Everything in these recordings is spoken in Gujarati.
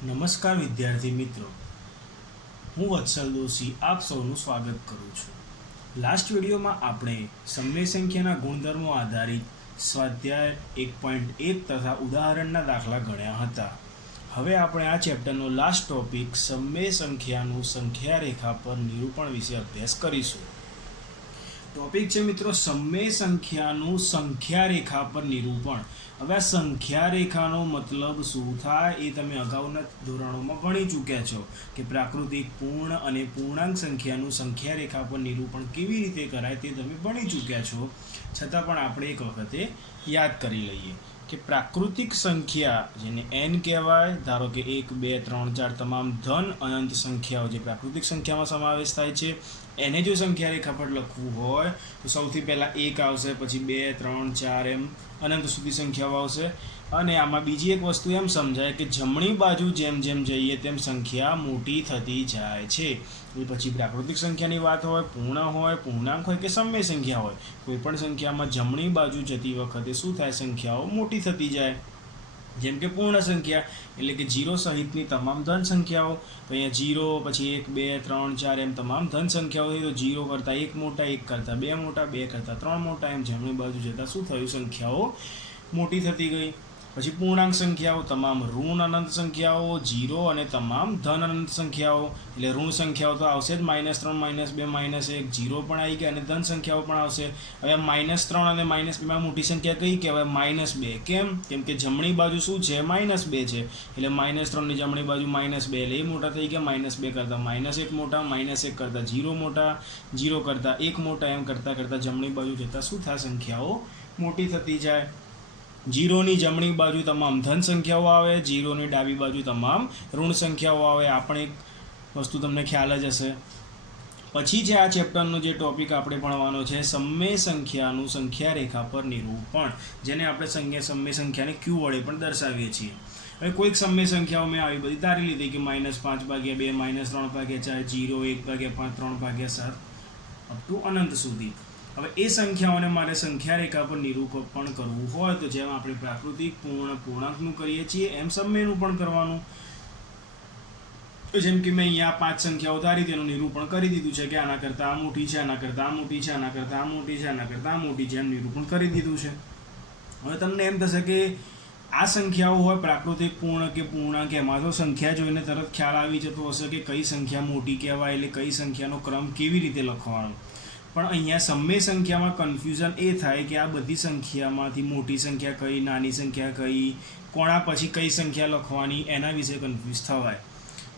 નમસ્કાર વિદ્યાર્થી મિત્રો, હું વત્સલ દોશી આપ સૌનું સ્વાગત કરું છું. લાસ્ટ વિડીયોમાં આપણે સમય સંખ્યાના ગુણધર્મો આધારિત સ્વાધ્યાય 1.1 તથા ઉદાહરણના દાખલા ગણ્યા હતા. હવે આપણે આ ચેપ્ટરનો લાસ્ટ ટોપિક સમય સંખ્યાનું સંખ્યા રેખા પર નિરૂપણ વિશે અભ્યાસ કરીશું. ટોપિક છે મિત્રો સમય સંખ્યાનું સંખ્યા રેખા પર નિરૂપણ. હવે આ સંખ્યા રેખાનો મતલબ શું થાય એ તમે અગાઉના ધોરણોમાં ભણી ચૂક્યા છો કે પ્રાકૃતિક પૂર્ણ અને પૂર્ણાંક સંખ્યાનું સંખ્યા રેખા પર નિરૂપણ કેવી રીતે કરાય તે તમે ભણી ચૂક્યા છો. છતાં પણ આપણે એક વખતે યાદ કરી લઈએ કે પ્રાકૃતિક સંખ્યા જેને n કહેવાય, ધારો કે 1 2 3 4 તમામ ધન અનંત સંખ્યાઓ જે પ્રાકૃતિક સંખ્યામાં સમાવેશ થાય છે, એને જો સંખ્યા રેખા પર લખવું હોય તો સૌથી પહેલાં 1 આવશે, પછી 2 3 4 એમ અનંત સુધી સંખ્યાઓ આવશે. અને આમાં બીજી એક વસ્તુ એમ સમજાય કે જમણી બાજુ જેમ જેમ જઈએ તેમ સંખ્યા મોટી થતી જાય છે. એ પછી પ્રાકૃતિક સંખ્યાની વાત હોય, પૂર્ણ હોય, પૂર્ણાંક હોય કે સમય સંખ્યા હોય, કોઈ પણ સંખ્યામાં જમણી બાજુ જતી વખતે શું થાય, સંખ્યાઓ મોટી થતી જાય. જેમ કે પૂર્ણ સંખ્યા એટલે કે 0 સહિતની તમામ ધન સંખ્યાઓ, તો અહીંયા 0 પછી 1 2 3 4 એમ તમામ ધન સંખ્યાઓ થઈ, તો 0 કરતાં 1 મોટા, 1 કરતાં 2 મોટા, 2 કરતાં 3 મોટા, એમ જમણી બાજુ જતાં શું થયું, સંખ્યાઓ મોટી થતી ગઈ. પછી પૂર્ણાંક સંખ્યાઓ તમામ ઋણ અનંત સંખ્યાઓ, 0 અને તમામ ધન અનંત સંખ્યાઓ, એટલે ઋણ સંખ્યાઓ તો આવશે જ, -3 -2 -1, 0 પણ આવી ગયા અને ધન સંખ્યાઓ પણ આવશે. હવે -3 અને -2 માં મોટી સંખ્યા કઈ કહેવાય, -2. કેમ કે જમણી બાજુ શું છે, -2 છે, એટલે -3 ની જમણી બાજુ -2 એટલે એ મોટા થઈ ગયા, -2 કરતાં -1 મોટા, -1 કરતાં 0 મોટા, 0 કરતાં 1 મોટા, એમ કરતાં કરતાં જમણી બાજુ જતાં શું થાય, સંખ્યાઓ મોટી થતી જાય. 0ની જમણી બાજુ તમામ ધન સંખ્યાઓ આવે, 0ની ડાબી બાજુ તમામ ઋણ સંખ્યાઓ આવે. આ પણ એક વસ્તુ તમને ખ્યાલ જ હશે. પછી છે આ ચેપ્ટરનો જે ટોપિક આપણે ભણવાનો છે, સમય સંખ્યાનું સંખ્યા રેખા પર નિરૂપણ, જેને આપણે સમય સંખ્યાને Q વડે પણ દર્શાવીએ છીએ. હવે કોઈક સમય સંખ્યાઓ મેં આવી બધી ધારી લીધી કે -5/2, -3/4, 0, 1/5, 3/7 અપ ટુ અનંત સુધી. હવે એ સંખ્યાઓને મારે સંખ્યા રેખા પર નિરૂપણ કરવું હોય તો જેમ આપણે પ્રાકૃતિક પૂર્ણ પૂર્ણાંકનું કરીએ છીએ એમ સમયનું પણ કરવાનું. જેમ કે મેં અહીંયા 5 સંખ્યાઓ ધારી તેનું નિરૂપણ કરી દીધું છે કે આના કરતાં આ મોટી છે, આના કરતાં આ મોટી છે, આના કરતાં આ મોટી છે, આના કરતાં આ મોટી છે, એમ નિરૂપણ કરી દીધું છે. હવે તમને એમ થશે કે આ સંખ્યાઓ હોય પ્રાકૃતિક પૂર્ણ કે પૂર્ણાંક, એમાં તો સંખ્યા જોઈને તરત ખ્યાલ આવી જતો હશે કે કઈ સંખ્યા મોટી કહેવાય, એટલે કઈ સંખ્યાનો ક્રમ કેવી રીતે લખવાનો. પણ અહીંયા સમય સંખ્યામાં કન્ફ્યુઝન એ થાય કે આ બધી સંખ્યામાંથી મોટી સંખ્યા કઈ, નાની સંખ્યા કઈ, કોણા પછી કઈ સંખ્યા લખવાની, એના વિશે કન્ફ્યુઝ થવાય.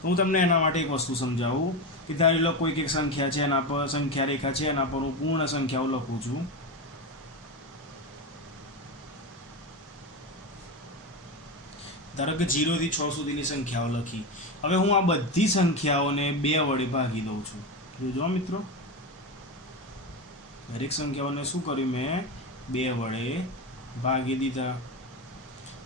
હું તમને એના માટે એક વસ્તુ સમજાવું કે ધારી લો કોઈક એક સંખ્યા છે, એના પર સંખ્યા રેખા છે, એના પર હું પૂર્ણ સંખ્યાઓ લખું છું. ધારો કે 0 થી 6 સુધીની સંખ્યાઓ લખી. હવે હું આ બધી સંખ્યાઓને 2 વડે ભાગી દઉં છું. જોજો મિત્રો, દરેક સંખ્યાઓને શું કર્યું, મેં 2 વડે ભાગી દીધા.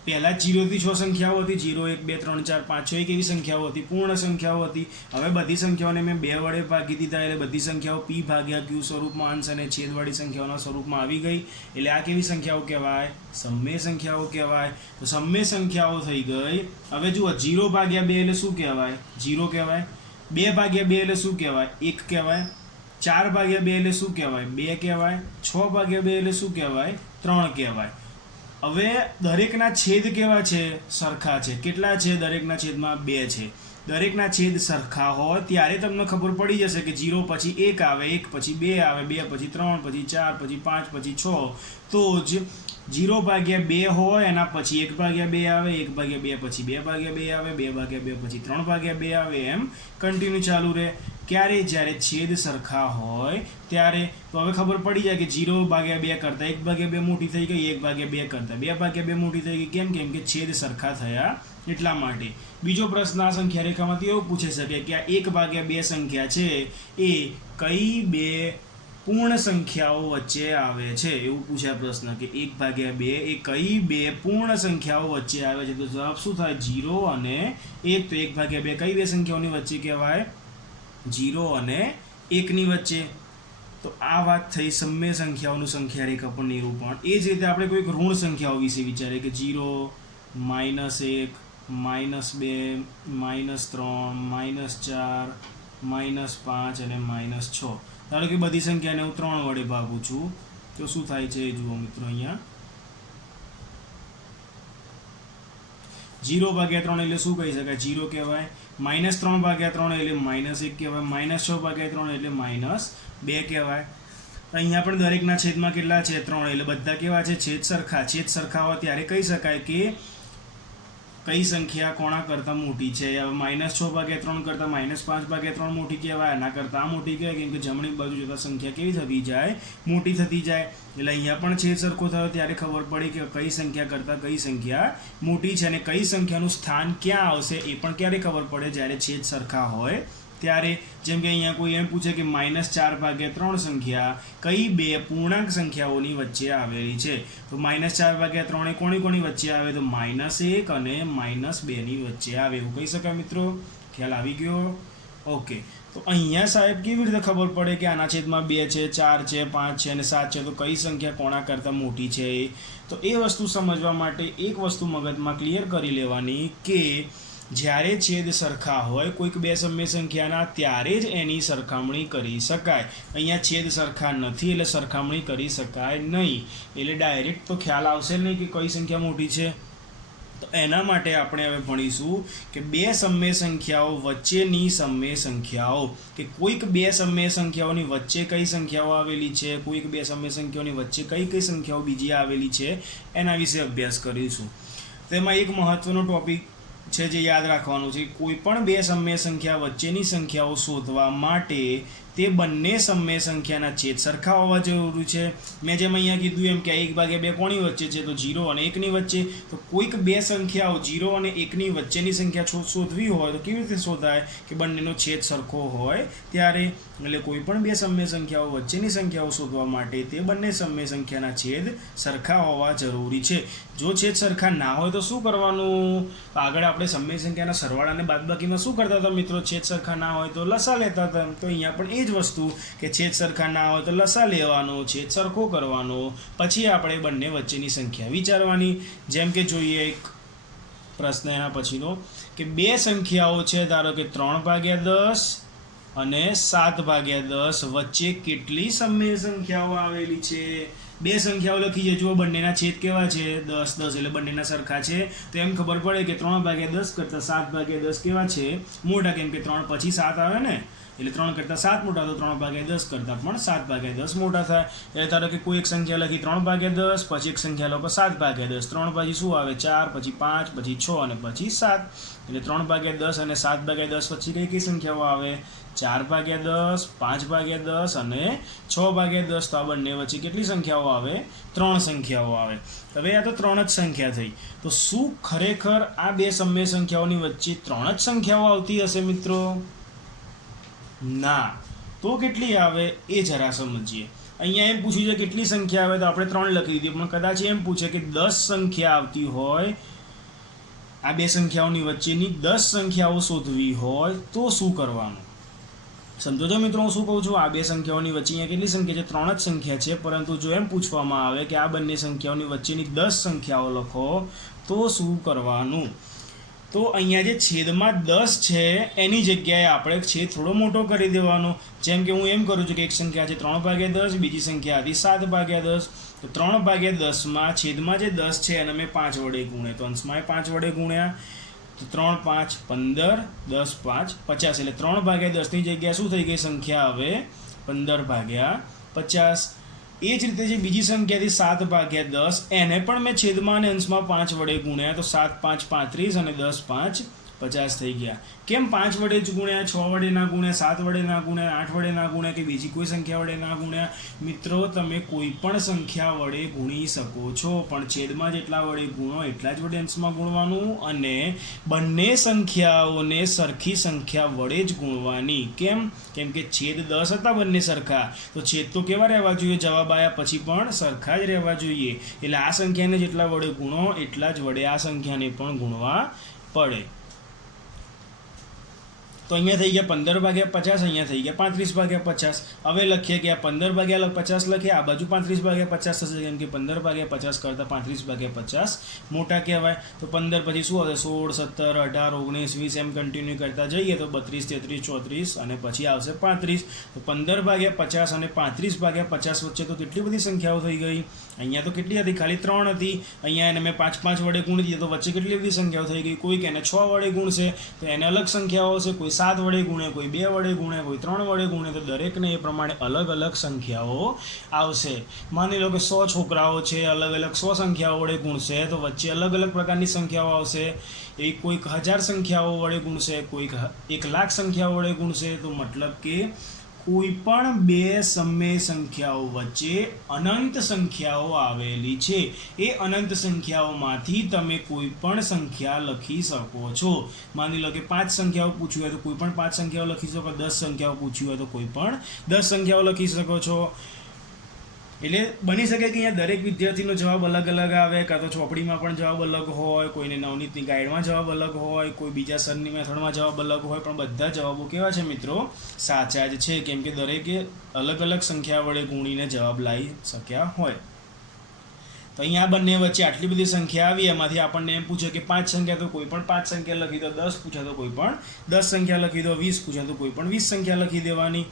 પહેલાં 0 થી 6 સંખ્યાઓ હતી, 0 1 2 3 4 5 6 એક એવી સંખ્યાઓ હતી, પૂર્ણ સંખ્યાઓ હતી. હવે બધી સંખ્યાઓને મેં 2 વડે ભાગી દીધા, એટલે બધી સંખ્યાઓ P/Q સ્વરૂપમાં, અંશ અને છેદવાળી સંખ્યાઓના સ્વરૂપમાં આવી ગઈ. એટલે આ કેવી સંખ્યાઓ કહેવાય, સમય સંખ્યાઓ કહેવાય. તો સમય સંખ્યાઓ થઈ ગઈ. હવે જુઓ 0/2 એટલે શું કહેવાય, 0 કહેવાય. 2/2 એટલે શું કહેવાય, 1 કહેવાય. 4/2 એટલે શું કહેવાય, 2 કહેવાય. 6/2 એટલે શું કહેવાય, 3 કહેવાય. હવે દરેકના છેદ કેવા છે, સરખા છે. કેટલા છે, દરેકના છેદમાં 2 છે. દરેકના છેદ સરખા હોય ત્યારે તમને ખબર પડી જશે કે 0 પછી 1 આવે, 1 પછી 2 આવે, 2 પછી 3, પછી 4, પછી 5, પછી 6. તો જ 0/2 હોય એના પછી 1/2 આવે, 1/2 પછી 2/2 આવે, 2/2 પછી 3/2 આવે, એમ કન્ટિન્યુ ચાલુ રહે. ક્યારે, જ્યારે છેદ સરખા હોય ત્યારે. તો હવે ખબર પડી જાય કે 0/2 કરતાં 1/2 મોટી થઈ ગઈ, 1/2 કરતાં 2/2 મોટી થઈ ગઈ. કેમ કે છેદ સરખા થયા એટલા માટે. બીજો પ્રશ્ન આ સંખ્યા રેખામાંથી એવું પૂછી શકે કે આ 1/2 સંખ્યા છે એ કઈ 2 પૂર્ણ સંખ્યાઓ વચ્ચે આવે છે, એવું પૂછ્યા પ્રશ્ન કે 1/2 એ કઈ 2 પૂર્ણ સંખ્યાઓ વચ્ચે આવે છે. તો જવાબ શું થાય, 0 અને 1. તો 1/2 કઈ 2 સંખ્યાઓની વચ્ચે કહેવાય, 0 અને 1ની વચ્ચે. તો આ વાત થઈ સમય સંખ્યાઓનું સંખ્યા રેખા પર નિરૂપણ. એ જ રીતે આપણે કોઈક ઋણ સંખ્યાઓ વિશે વિચારીએ કે 0, -1, -2 -3 -4 -5 અને -6. ધારો કે બધી સંખ્યાને હું 3 વડે ભાગું છું તો શું થાય છે જુઓ મિત્રો, અહીંયા 0/3 એટલે શું કહી શકાય? 0 કહેવાય. -3/3 એટલે -1 કહેવાય. -6/3 એટલે -2 કહેવાય. અહીંયા પણ દરેકના છેદમાં કેટલા છે? 3. એટલે બધા કેવા છે? છેદ સરખા. છેદ સરખા હોય ત્યારે કહી શકાય કે કઈ સંખ્યા કોના કરતાં મોટી છે. હવે -6/3 કરતાં -5/3 મોટી કહેવાય, આના કરતાં આ મોટી કહેવાય, કેમ કે જમણી બાજુ જતાં સંખ્યા કેવી થતી જાય? મોટી થતી જાય. એટલે અહીંયા પણ છેદ સરખો થયો ત્યારે ખબર પડી કે કઈ સંખ્યા કરતાં કઈ સંખ્યા મોટી છે, અને કઈ સંખ્યાનું સ્થાન ક્યાં આવશે એ પણ ક્યારે ખબર પડે? જ્યારે છેદ સરખા હોય ત્યારે. જેમ કે અહીંયા કોઈ એમ પૂછે કે -4/3 સંખ્યા કઈ બે પૂર્ણાંક સંખ્યાઓની વચ્ચે આવેલી છે, તો -4/3 એ કોની વચ્ચે આવે? તો -1 અને -2 વચ્ચે આવે, એવું કહી શકાય મિત્રો. ખ્યાલ આવી ગયો? ઓકે. તો અહીંયા સાહેબ કેવી રીતે ખબર પડે કે આના છેદમાં 2 છે, 4 છે, 5 છે અને 7 છે, તો કઈ સંખ્યા કોના કરતાં મોટી છે? તો એ વસ્તુ સમજવા માટે એક વસ્તુ મગજમાં ક્લિયર કરી લેવાની કે જ્યારે છેદ સરખા હોય કોઈક બે સમય સંખ્યાના, ત્યારે જ એની સરખામણી કરી શકાય. અહીંયા છેદ સરખા નથી એટલે સરખામણી કરી શકાય નહીં. એટલે ડાયરેક્ટ તો ખ્યાલ આવશે નહીં કે કઈ સંખ્યા મોટી છે. તો એના માટે આપણે હવે ભણીશું કે બે સમય સંખ્યાઓ વચ્ચેની સમય સંખ્યાઓ, કે કોઈક બે સમય સંખ્યાઓની વચ્ચે કઈ સંખ્યાઓ આવેલી છે, કોઈક બે સમય સંખ્યાઓની વચ્ચે કઈ સંખ્યાઓ બીજી આવેલી છે, એના વિશે અભ્યાસ કરીશું. તેમાં એક મહત્વનો ટોપિક છે જે યાદ રાખવાનું છે. કોઈ પણ બે સમય સંખ્યા વચ્ચેની સંખ્યાઓ શોધવા માટે તે બંને સમય સંખ્યાના છેદ સરખા હોવા જરૂરી છે. મેં જેમ અહીંયા કીધું એમ કે 1/2 કોની વચ્ચે છે? તો 0 અને 1ની વચ્ચે. તો કોઈક બે સંખ્યાઓ 0 અને 1ની વચ્ચેની સંખ્યા શોધવી હોય તો કેવી રીતે શોધાય? કે બંનેનો છેદ સરખો હોય ત્યારે. એટલે કોઈ પણ બે સમય સંખ્યાઓ વચ્ચેની સંખ્યાઓ શોધવા માટે તે બંને સમય સંખ્યાના છેદ સરખા હોવા જરૂરી છે. જો છેદ સરખા ના હોય તો શું કરવાનું? આગળ આપણે સમય સંખ્યાના સરવાળા અને બાદબાકીમાં શું કરતા હતા મિત્રો? છેદ સરખા ના હોય તો લસા લેતા હતા. તો અહીંયા પણ એ જ વસ્તુ કે છેદ સરખા ના હોય તો લસા લેવાનો, છેદ સરખો કરવાનો, પછી આપણે બંને વચ્ચેની સંખ્યા વિચારવાની. જેમ કે જોઈએ એક પ્રશ્ન એના પછીનો કે બે સંખ્યાઓ છે, ધારો કે 3/10 અને 7/10 વચ્ચે કેટલી સમય સંખ્યાઓ આવેલી છે? બે સંખ્યાઓ લખી છે, જુઓ બંનેના છેદ કેવા છે? 10 10, એટલે બંનેના સરખા છે. તો એમ ખબર પડે કે 3/10 કરતાં 7/10 કેવા છે? મોટા, કેમ કે 3 પછી 7 આવે ને, એટલે 3 કરતાં 7 મોટા, તો 3/10 કરતાં પણ 7/10 મોટા થાય. એટલે ધારો કે કોઈ એક સંખ્યા લખી 3/10, પછી એક સંખ્યા લખો 7/10. 3 પછી શું આવે? 4, પછી 5, પછી 6 અને પછી 7. એટલે 3/10 અને 7/10 પછી કઈ સંખ્યાઓ આવે? 4/10, 5/10 અને 6/10. તો આ બંને વચ્ચે કેટલી સંખ્યાઓ આવે? 3 સંખ્યાઓ આવે. હવે આ તો 3 જ સંખ્યા થઈ. તો શું ખરેખર આ બે સમય સંખ્યાઓની વચ્ચે 3 જ સંખ્યાઓ આવતી હશે મિત્રો? ના. તો કેટલી આવે એ જરા સમજીએ. અહીંયા એમ પૂછ્યું છે કેટલી સંખ્યા આવે, તો આપણે 3 લખી દીધી. પણ કદાચ એમ પૂછે કે 10 સંખ્યા આવતી હોય, આ બે સંખ્યાઓની વચ્ચેની 10 સંખ્યાઓ શોધવી હોય તો શું કરવાનું? સમજો છો મિત્રો હું શું કહું છું? આ બે સંખ્યાઓની વચ્ચે અહીંયા કેટલી સંખ્યા છે? 3 જ સંખ્યા છે. પરંતુ જો એમ પૂછવામાં આવે કે આ બંને સંખ્યાઓની વચ્ચેની 10 સંખ્યાઓ લખો તો શું કરવાનું? તો અહીંયા જે છેદમાં 10 છે એની જગ્યાએ આપણે છેદ થોડો મોટો કરી દેવાનો. જેમ કે હું એમ કરું છું કે એક સંખ્યા છે 3/10, બીજી સંખ્યા હતી 7/10. તો 3/10માં છેદમાં જે 10 છે એને મેં 5 વડે ગુણ્યા, તો અંશમાં 5 વડે ગુણ્યા. તો 3 5 15, 10 5 50. એટલે 3/10ની જગ્યાએ શું થઈ ગઈ સંખ્યા? હવે 15/50. એ જ રીતે જે બીજી સંખ્યા હતી 7/10, એને પણ મેં છેદમાં અને અંશમાં 5 વડે ગુણ્યા. તો 7 5 35 અને 10 5 50 થઈ ગયા. કેમ 5 વડે જ ગુણ્યા? 6 વડે ના ગુણ્યા, 7 વડે ના ગુણ્યા, 8 વડે ના ગુણ્યા, કે બીજી કોઈ સંખ્યા વડે ના ગુણ્યા? મિત્રો તમે કોઈ પણ સંખ્યા વડે ગુણી શકો છો, પણ છેદમાં જેટલા વડે ગુણો એટલા જ વડે અંશમાં ગુણવાનું, અને બંને સંખ્યાઓને સરખી સંખ્યા વડે જ ગુણવાની. કેમ? કેમ કે છેદ 10 હતા બંને સરખા, તો છેદ તો કેવા રહેવા જોઈએ? જવાબ આવ્યા પછી પણ સરખા જ રહેવા જોઈએ. એટલે આ સંખ્યાને જેટલા વડે ગુણો એટલા જ વડે આ સંખ્યાને પણ ગુણવા પડે. તો અહીંયા થઈ ગયા 15/50, અહીંયા થઈ ગયા 35/50. હવે લખીએ કે આ 15/50 લખીએ, આ બાજુ 35/50 થશે, કેમ કે 15/50 કરતાં 35/50 મોટા કહેવાય. તો 15 પછી શું આવશે? 16, 17, 18, 19, 20 એમ કન્ટિન્યુ કરતા જઈએ તો 32, 33, 34 અને પછી આવશે 35. તો 15/50 અને 35/50 વચ્ચે તો કેટલી બધી સંખ્યાઓ થઈ ગઈ. અહીંયા તો કેટલી હતી? ખાલી 3 હતી. અહીંયા એને મેં 5 વડે ગુણી દીધી તો વચ્ચે કેટલી બધી સંખ્યાઓ થઈ ગઈ. કોઈક એને 6 વડે ગુણશે તો એને અલગ સંખ્યાઓ હશે, કોઈ 7 વડે ગુણે, કોઈ 2 વડે ગુણે, કોઈ 3 વડે ગુણે, તો દરેકને એ પ્રમાણે અલગ અલગ સંખ્યાઓ આવશે. માની લો કે 100 છોકરાઓ છે, અલગ અલગ 100 સંખ્યાઓ વડે ગુણશે તો વચ્ચે અલગ અલગ પ્રકારની સંખ્યાઓ આવશે. એ કોઈક 1000 સંખ્યાઓ વડે ગુણશે, કોઈક 1,00,000 સંખ્યાઓ વડે ગુણશે. તો મતલબ કે કોઈ પણ બે સમય સંખ્યાઓ વચ્ચે અનંત સંખ્યાઓ આવેલી છે. એ અનંત સંખ્યાઓમાંથી તમે કોઈ પણ સંખ્યા લખી શકો છો. માની લો કે 5 સંખ્યાઓ પૂછ્યું હોય તો કોઈ પણ 5 સંખ્યાઓ લખી શકો. 10 સંખ્યાઓ પૂછ્યું હોય તો કોઈ પણ 10 સંખ્યાઓ લખી શકો છો. એટલે બની શકે કે અહીંયા દરેક વિદ્યાર્થીનો જવાબ અલગ અલગ આવે, કાં તો ચોપડીમાં પણ જવાબ અલગ હોય, કોઈને નવનીતની ગાઈડમાં જવાબ અલગ હોય, કોઈ બીજા સરની મેથડમાં જવાબ અલગ હોય, પણ બધા જવાબો કેવા છે મિત્રો? સાચા જ છે, કેમ કે દરેકે અલગ અલગ સંખ્યા વડે ગુણીને જવાબ લાવી શક્યા હોય. તો અહીંયા બંને વચ્ચે આટલી બધી સંખ્યા આવી, એમાંથી આપણને એમ પૂછે કે 5 સંખ્યા તો કોઈ પણ 5 સંખ્યા લખી દો, 10 પૂછે તો કોઈ પણ 10 સંખ્યા લખી દો, 20 પૂછે તો કોઈ પણ 20 સંખ્યા લખી દેવાની.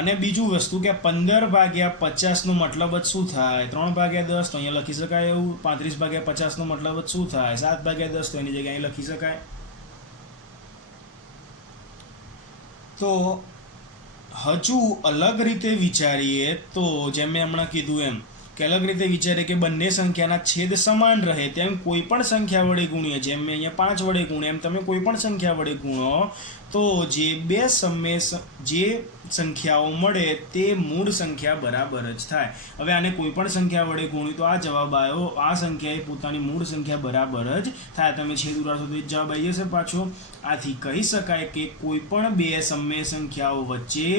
અને બીજું વસ્તુ કે 15/50 મતલબ જ શું થાય? 3/10 તો અહીંયા લખી શકાય એવું. 35/50 મતલબ જ શું થાય? 7/10 તો એની જગ્યાએ લખી શકાય. તો હજુ અલગ રીતે વિચારીએ તો જેમ મેં હમણાં કીધું એમ કે અલગ રીતે વિચારીએ કે બંને સંખ્યાના છેદ સમાન રહે તેમ કોઈ પણ સંખ્યા વડે ગુણીએ. જેમ મેં અહીંયા 5 વડે ગુણે એમ તમે કોઈ પણ સંખ્યા વડે ગુણો તો જે જે સંખ્યાઓ મળે તે મૂળ સંખ્યા બરાબર જ થાય. હવે આને કોઈ પણ સંખ્યા વડે ગુણ્યું તો આ જવાબ આવ્યો, આ સંખ્યા એ પોતાની મૂળ સંખ્યા બરાબર જ થાય. તમે છેદ ઉડાડશો તો એ જવાબ આવી જશે પાછો. આથી કહી શકાય કે કોઈ પણ બે સમય સંખ્યાઓ વચ્ચે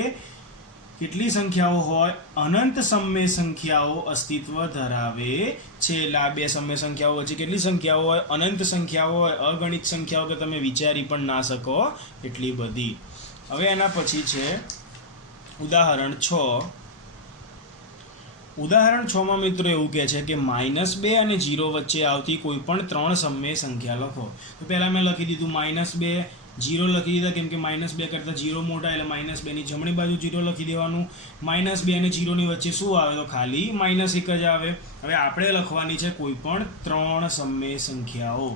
કેટલી સંખ્યાઓ હોય? અનંત સમય સંખ્યાઓ અસ્તિત્વ ધરાવે છે. એટલે આ બે સમય સંખ્યાઓ વચ્ચે કેટલી સંખ્યાઓ હોય? અનંત સંખ્યાઓ હોય, અગણિત સંખ્યાઓ કે તમે વિચારી પણ ના શકો એટલી બધી. હવે એના પછી છે ઉદાહરણ 6. ઉદાહરણ 6માં મિત્રો એવું કહે છે કે -2 અને 0 વચ્ચે આવતી કોઈ પણ 3 સમય સંખ્યા લખો. તો પહેલાં મેં લખી દીધું -2, 0 લખી દીધા, કેમ કે -2 કરતાં 0 મોટા, એટલે -2 ની જમણી બાજુ 0 લખી દેવાનું. -2 અને 0 ની વચ્ચે શું આવે? તો ખાલી -1 જ આવે. હવે આપણે લખવાની છે કોઈ પણ 3 સમય સંખ્યાઓ.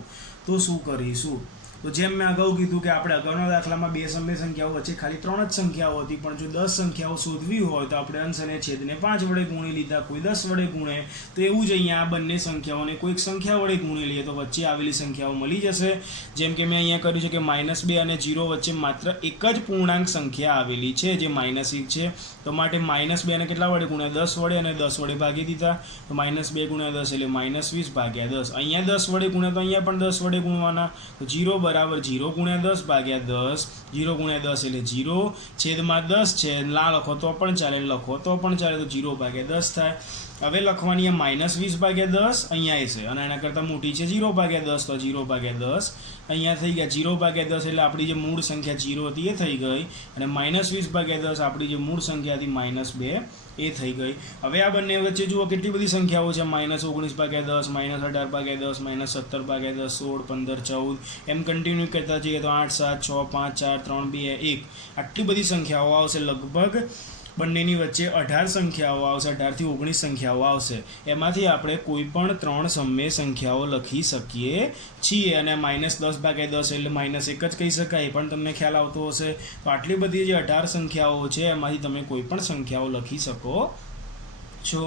તો શું કરીશું? તો જેમ મેં અગાઉ કીધું કે આપણે અગાઉના દાખલામાં બે સમય સંખ્યાઓ વચ્ચે ખાલી 3 જ સંખ્યાઓ હતી, પણ જો 10 સંખ્યાઓ શોધવી હોય તો આપણે અંશ અને છેદને 5 વડે ગુણી લીધા, કોઈ 10 વડે ગુણે. તો એવું જ અહીંયા આ બંને સંખ્યાઓને કોઈક સંખ્યા વડે ગુણી લઈએ તો વચ્ચે આવેલી સંખ્યાઓ મળી જશે. જેમ કે મેં અહીંયા કર્યું છે કે -2 અને 0 વચ્ચે માત્ર એક જ પૂર્ણાંક સંખ્યા આવેલી છે જે -1 છે. તો માટે -2 ને કેટલા વડે ગુણ્યા? 10 વડે, અને 10 વડે ભાગી દીધા. તો -2 × 10 એટલે -20/10. અહીંયા 10 વડે ગુણ્યા તો અહીંયા પણ 10 વડે ગુણવાના. તો 0 બરાબર 0 × 10/10. 0 × 10 એટલે 0, છેદમાં 10 છે, ના લખો તો પણ ચાલે, લખો તો પણ ચાલે, તો 0/10 થાય. હવે લખવાની -20/10 અહીંયા છે, અને એના કરતાં મોટી છે 0/10, તો 0/10 અહીંયા થઈ ગયા. 0/10 એટલે આપણી જે મૂળ સંખ્યા 0 હતી એ થઈ ગઈ, અને -20/10 આપણી જે મૂળ સંખ્યા હતી -2 એ થઈ ગઈ. હવે આ બંને વચ્ચે જુઓ કેટલી બધી સંખ્યાઓ છે. -19/10, -18/10, -17/10, 16, 15, 14 એમ કન્ટિન્યુ કરતા જઈએ તો 8, 7, 6, 5, 4, 3, 2, 1 આટલી બધી સંખ્યાઓ આવશે. લગભગ બંનેની વચ્ચે 18 સંખ્યાઓ આવશે, 18 થી 19 સંખ્યાઓ આવશે. એમાંથી આપણે કોઈ પણ 3 સમય સંખ્યાઓ લખી શકીએ છીએ. અને -10/10 એટલે -1 જ કહી શકાય, એ પણ તમને ખ્યાલ આવતો હશે. તો આટલી બધી જે 18 સંખ્યાઓ છે એમાંથી તમે કોઈ પણ સંખ્યાઓ લખી શકો છો.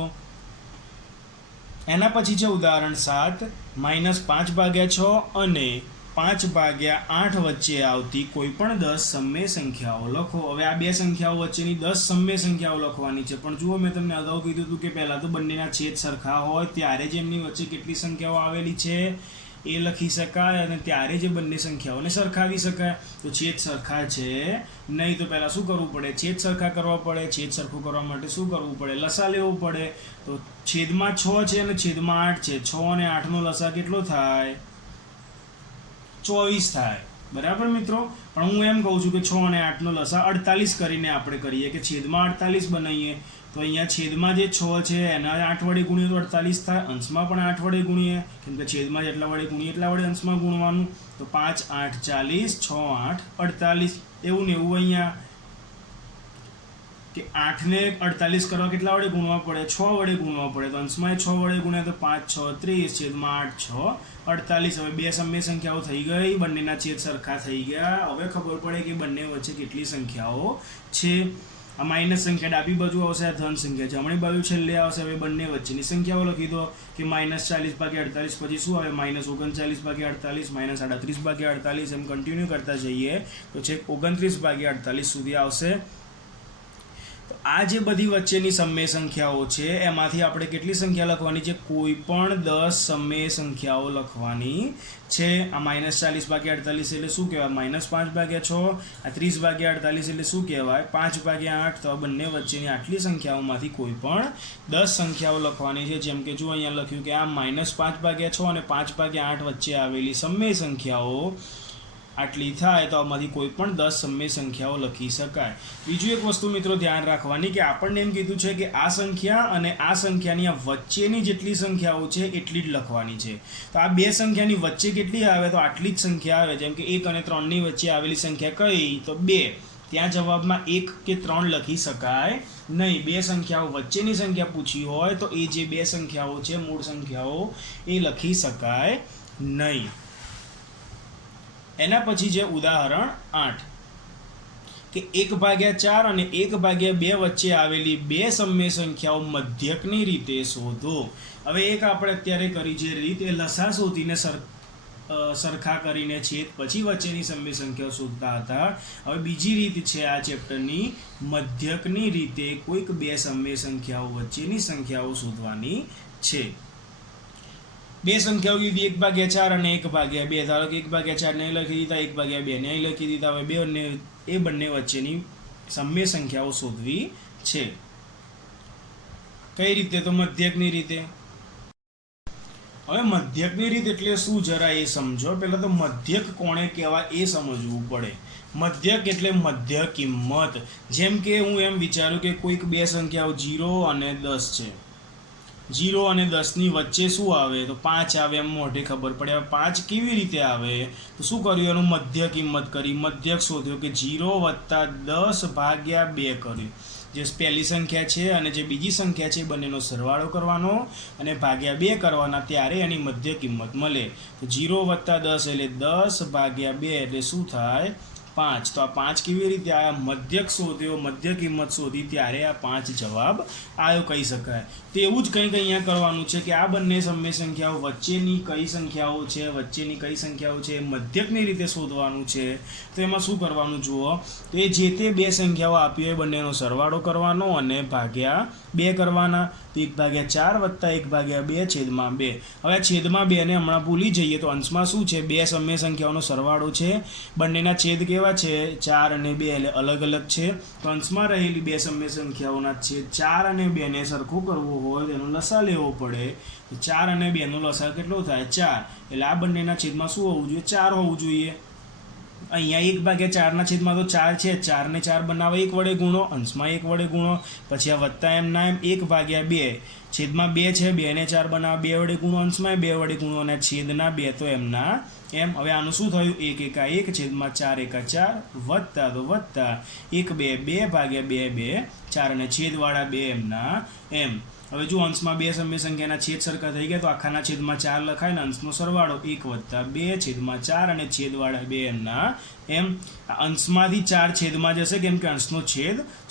એના પછી છે ઉદાહરણ 7, -5/6 અને 5/8 વચ્ચે આવતી કોઈ પણ 10 સમય સંખ્યાઓ લખો. હવે આ બે સંખ્યાઓ વચ્ચેની 10 સમય સંખ્યાઓ લખવાની છે, પણ જુઓ મેં તમને અગાઉ કીધું હતું કે પહેલાં તો બંનેના છેદ સરખા હોય ત્યારે જ એમની વચ્ચે કેટલી સંખ્યાઓ આવેલી છે એ લખી શકાય, અને ત્યારે જ બંને સંખ્યાઓને સરખાવી શકાય. તો છેદ સરખા છે નહીં તો પહેલાં શું કરવું પડે? છેદ સરખા કરવા પડે. છેદ સરખું કરવા માટે શું કરવું પડે? લસા લેવો પડે. તો છેદમાં 6 છે અને છેદમાં 8 છે. 6 અને 8નો લસા કેટલો થાય? 24 થાય. બરાબર મિત્રો, પણ હું એમ કહું છું કે 6 અને 8નો લસા 48 કરીને આપણે કરીએ કે છેદમાં 48 બનાવીએ, તો અહીંયા છેદમાં જે 6 છે એના 8 વડે ગુણીએ તો 48 થાય, અંશમાં પણ 8 વડે ગુણીએ કેમ કે છેદમાં જેટલા વડે ગુણીએ એટલા વડે અંશમાં ગુણવાનું, તો 5 8 40, 6 8 48. એવું ને એવું અહીંયા કે 8 ને 48 કરવા કેટલા વડે ગુણવા પડે? 6 વડે ગુણવા પડે, તો અંશમાં 6 વડે ગુણ્યા તો 5 6 30, છેદમાં 8 6 48. હવે બે સમય સંખ્યાઓ થઈ ગઈ, બંનેના છેદ સરખા થઈ ગયા. હવે ખબર પડે કે બંને વચ્ચે કેટલી સંખ્યાઓ છે. આ માઇનસ સંખ્યા ડાબી બાજુ આવશે, આ ધન સંખ્યા જમણી બાજુ છેલ્લે આવશે. હવે બંને વચ્ચેની સંખ્યાઓ લખી દો કે -40/48 પછી શું આવે? -39/48, -38/48, એમ કન્ટિન્યુ કરતા જઈએ તો છેક 29/48 સુધી આવશે. આ જે બધી વચ્ચેની સમય સંખ્યાઓ છે એમાંથી આપણે કેટલી સંખ્યા લખવાની છે? કોઈ પણ 10 સમય સંખ્યાઓ લખવાની છે. આ -40/48 એટલે શું કહેવાય? -5/6. આ 30/48 એટલે શું કહેવાય? 5/8. તો આ બંને વચ્ચેની આટલી સંખ્યાઓમાંથી કોઈ પણ 10 સંખ્યાઓ લખવાની છે. જેમ કે જો અહીંયા લખ્યું કે આ -5/6 અને 5/8 વચ્ચે આવેલી સમય સંખ્યાઓ આટલી થાય તો આમાંથી કોઈ પણ 10 સમય સંખ્યાઓ લખી શકાય. બીજું એક વસ્તુ મિત્રો ધ્યાન રાખવાની કે આપણને એમ કીધું છે કે આ સંખ્યા અને આ સંખ્યાની આ વચ્ચેની જેટલી સંખ્યાઓ છે એટલી જ લખવાની છે. તો આ બે સંખ્યાની વચ્ચે કેટલી આવે? તો આટલી જ સંખ્યા આવે. જેમ કે 1 અને 3ની વચ્ચે આવેલી સંખ્યા કઈ? તો 2. ત્યાં જવાબમાં 1 કે 3 લખી શકાય નહીં. બે સંખ્યાઓ વચ્ચેની સંખ્યા પૂછી હોય તો એ જે બે સંખ્યાઓ છે મૂળ સંખ્યાઓ એ લખી શકાય નહીં. એના પછી છે ઉદાહરણ 8 કે 1/4 અને 1/2 વચ્ચે આવેલી બે સમય સંખ્યાઓ મધ્યકની રીતે શોધો. હવે એક આપણે અત્યારે કરી જે રીત એ લસા શોધીને સરખા કરીને છેદ પછી વચ્ચેની સમય સંખ્યાઓ શોધતા હતા. હવે બીજી રીત છે આ ચેપ્ટરની, મધ્યકની રીતે કોઈક બે સમય સંખ્યાઓ વચ્ચેની સંખ્યાઓ શોધવાની છે. બે સંખ્યાઓ કીધી 1/4 અને 1/2. ધારો કે 1/4 નહીં લખી દીધા, 1/2 નહીં લખી દીધા. હવે એ બંને વચ્ચેની સમય સંખ્યાઓ શોધવી છે. કઈ રીતે? તો મધ્યકની રીતે. હવે મધ્યકની રીત એટલે શું જરા એ સમજો. પહેલાં તો મધ્યક કોણે કહેવાય એ સમજવું પડે. મધ્યક એટલે મધ્ય કિંમત. જેમ કે હું એમ વિચારું કે કોઈક બે સંખ્યાઓ 0 અને 10 છે. 0 અને 10ની વચ્ચે શું આવે? તો 5 આવે એમ મોઢે ખબર પડે. હવે 5 કેવી રીતે આવે? તો શું કર્યું? એનું મધ્ય કિંમત કરી, મધ્યક શોધ્યો કે 0 + 10/2 કર્યું. જે પહેલી સંખ્યા છે અને જે બીજી સંખ્યા છે બંનેનો સરવાળો કરવાનો અને ભાગ્યા 2 કરવાના, ત્યારે એની મધ્ય કિંમત મળે. તો 0 + 10 એટલે 10/2 એટલે શું થાય? 5. તો આ 5 કેવી રીતે આવ્યા? મધ્યક શોધ્યો, મધ્ય કિંમત શોધી ત્યારે આ 5 જવાબ આવ્યો કહી શકાય. તેવું જ કંઈક અહીંયા કરવાનું છે કે આ બંને સમય સંખ્યાઓ વચ્ચેની કઈ સંખ્યાઓ છે મધ્યકની રીતે શોધવાનું છે. તો એમાં શું કરવાનું જુઓ, તો એ જે તે બે સંખ્યાઓ આપી હોય બંનેનો સરવાળો કરવાનો અને ભાગ્યા 2 કરવાના. તો 1/4 + 1/2 છેદમાં 2. હવે આ છેદમાં 2 ને હમણાં ભૂલી જઈએ તો અંશમાં શું છે? બે સમય સંખ્યાઓનો સરવાળો છે. બંનેના છેદ કેવા છે? 4 અને 2 એટલે અલગ અલગ છે. તો અંશમાં રહેલી બે સમય સંખ્યાઓના છેદ 4 અને 2 ને સરખું કરવું હોય તેનો લસા લેવો પડે. 4 અને 2 નો લસા કેટલો થાય? 4. એટલે આ બંનેના છેદમાં શું હોવું જોઈએ? 4 હોવું જોઈએ. અહીંયા 1/4 છેદમાં તો 4 છે. 4 ને 4 બનાવો 1 વડે ગુણો, અંશમાં 1 વડે ગુણો, પછી આ વત્તા એમના એમ 1/2 છેદમાં 2 છે. 2 ને 4 બનાવો 2 વડે ગુણો, અંશમાં 2 વડે ગુણો અને છેદના 2 તો એમના એમ. હવે આનું શું થયું? 1 × 1 છેદમાં 4 × 4 વત્તા તો વત્તા 1 2 2/2 2 4 અને છેદવાળા 2 એમના એમ. હવે જો અંશમાં બે સમય સંખ્યાના છેદ સરખા થઈ ગયા તો આખાના છેદમાં 4 લખાય ને અંશનો સરવાળો 1 + 2 છેદમાં 4 અને છેદવાળા 2 એમના એમ. અંશમાંથી 4 છેદમાં જશે કેમ કે અંશનો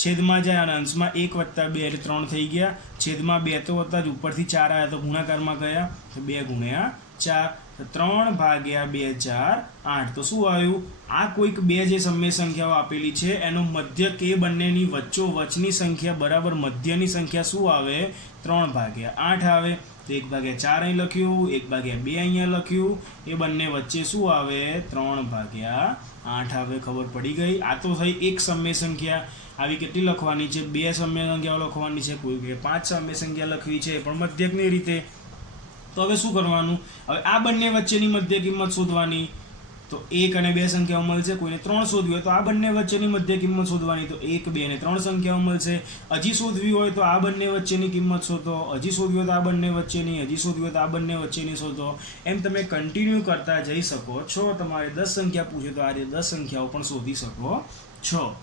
છેદમાં જાય અને અંશમાં 1 + 2 એટલે 3 થઈ ગયા. છેદમાં 2 તો વત્તા જ ઉપરથી 4 આવ્યા તો ગુણાકારમાં ગયા તો 2 × 4 3/2 4 8. તો શું આવ્યું? આ કોઈક બે જે સમય સંખ્યાઓ આપેલી છે એનો મધ્યક એ બંનેની વચ્ચોવચની સંખ્યા બરાબર મધ્યની સંખ્યા શું આવે? 3/8 આવે. તો 1/4 અહીં લખ્યું, 1/2 અહીંયા લખ્યું. એ બંને વચ્ચે શું આવે? 3/8 આવે. ખબર પડી ગઈ? આ તો થઈ એક સમય સંખ્યા. આવી કેટલી લખવાની છે? બે સમય સંખ્યાઓ લખવાની છે. કોઈ કે 5 સમય સંખ્યા લખવી છે પણ મધ્યકની રીતે. તો હવે શું કરવાનું? હવે આ બંને વચ્ચેની મધ્ય કિંમત શોધવાની. તો 1 અને 2 સંખ્યાઓ મળશે. કોઈને 3 શોધવી હોય તો આ બંને વચ્ચેની મધ્ય કિંમત શોધવાની. તો 1, 2 અને 3 સંખ્યાઓ મળશે. હજી શોધવી હોય તો આ બંને વચ્ચેની કિંમત શોધો. હજી શોધવી હોય તો આ બંને વચ્ચેની. હજી શોધવી હોય તો આ બંને વચ્ચેની શોધો. એમ તમે કન્ટિન્યુ કરતા જઈ શકો છો. તમારે 10 સંખ્યા પૂછે તો આ રીતે 10 સંખ્યાઓ પણ શોધી શકો છો.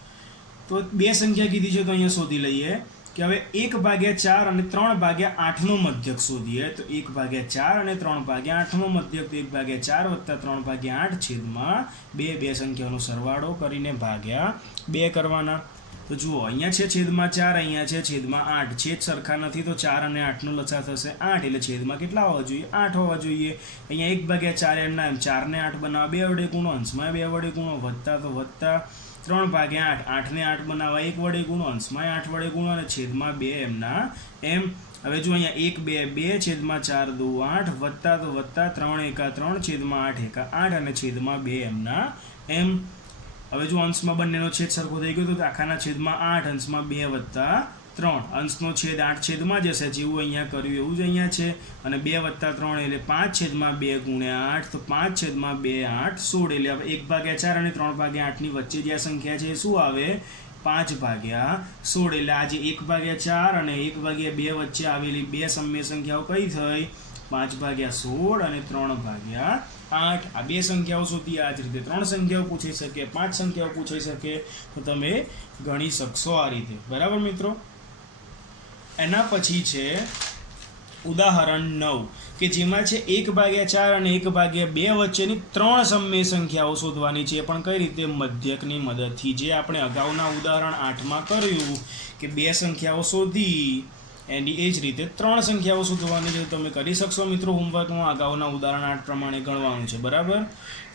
તો 2 સંખ્યા કીધી છે તો અહીંયા શોધી લઈએ કે હવે 1/4 અને 3/8નો મધ્યક શોધીએ. તો 1/4 અને 3/8નો મધ્યક તો 1/4 વત્તા 3/8 છેદમાં 2 સંખ્યાઓનો સરવાળો કરીને ભાગ્યા 2 કરવાના. તો જુઓ અહીંયા છે છેદમાં 4, અહીંયા છે છેદમાં 8. છેદ સરખા નથી તો 4 અને 8નો લસા થશે 8, એટલે છેદમાં કેટલા હોવા જોઈએ? 8 હોવા જોઈએ. અહીંયા 1/4 એમના એમ 4 ને 8 બનાવવા 2 વડે ગુણો, અંશમાં 2 વડે ગુણો, વત્તા તો વત્તા 3/8, 8 ને 8 બનાવવા 1 વડે ગુણો, અંશમાં 8 વડે ગુણો અને છેદમાં 2 એમના એમ. હવે જો અહીંયા 1 2 2 છેદમાં 4 2 8 વત્તા તો વત્તા 3 એકા 3 છેદમાં 8 એકા 8 અને છેદમાં 2 એમના એમ. હવે જો અંશમાં બંનેનો છેદ સરખો થઈ ગયો તો આખાના છેદમાં 8, અંશમાં 2 વત્તા 3. અંશનો છેદ 8 છેદમાં જશે, જેવું અહીંયા કર્યું એવું જ અહીંયા છે. અને 2 વત્તા 3 એટલે 5 છેદમાં 2 ગુણ્યા 8, તો 5 છેદમાં 2 8 16. એટલે હવે 1/4 અને 3/8ની વચ્ચે જે આ સંખ્યા છે એ શું આવે? 5/16. એટલે આ જે 1/4 અને 1/2 વચ્ચે આવેલી બે સમય સંખ્યાઓ કઈ થઈ? 5/16 અને 3/8. આ બે સંખ્યાઓ શોધી. આ જ રીતે 3 સંખ્યાઓ પૂછી શકે, 5 સંખ્યાઓ પૂછી શકે, તો તમે ગણી શકશો આ રીતે. બરાબર મિત્રો? એના પછી છે ઉદાહરણ 9 કે જેમાં છે 1/4 અને 1/2 વચ્ચેની 3 સમય સંખ્યાઓ શોધવાની છે, પણ કઈ રીતે? મધ્યકની મદદથી. જે આપણે અગાઉના ઉદાહરણ 8માં કર્યું કે 2 સંખ્યાઓ શોધી, એની એ જ રીતે 3 સંખ્યાઓ શોધવાની છે. તમે કરી શકશો મિત્રો હોમવર્કમાં. અગાઉના ઉદાહરણ 8 પ્રમાણે ગણવાનું છે. બરાબર?